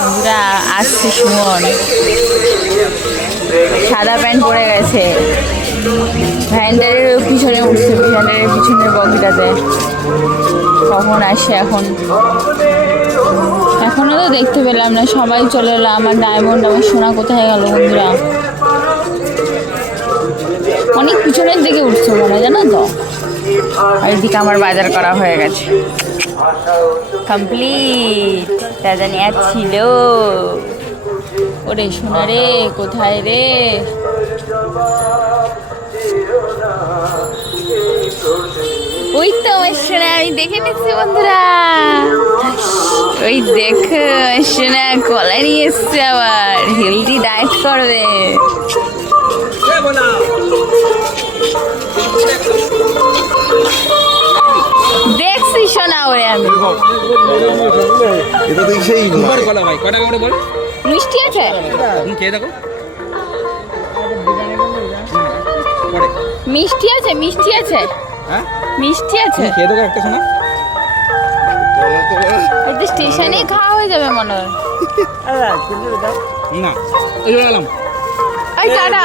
বন্ধুরা আসছে সুমন, সাদা প্যান্ট পরে গেছে, ভ্যান্ডারের পিছনে উঠছে, ভ্যান্ডারের পিছনের বগিটাতে। কখন আসে এখন? এখনো তো দেখতে পেলাম না, সবাই চলে এলো। আমার ডায়মন্ড, আমার সোনা কোথায় গেল বন্ধুরা? অনেক পিছনের দিকে উঠছে মনে হয়, জানো তো। আর এদিকে আমার বাজার করা হয়ে গেছে, কমপ্লিট। দাদা নিয়ে ছিল। ওরে সোনা রে, কোথায় রে? ওই তো আমার সোনা, আমি দেখে নিচ্ছি বন্ধুরা। ওই দেখো সোনা কলা নিয়ে এসছে, আবার হেলদি ডায়েট করবে। দেখছি সোনা ওরে আমি। মিষ্টি আছে? মিষ্টি আছে, মিষ্টি আছে, মিষ্টি আছে। এটা স্টেশনেই খাওয়া হয়ে যাবে মনে হয়। না, এই গেলাম। এই টাটা।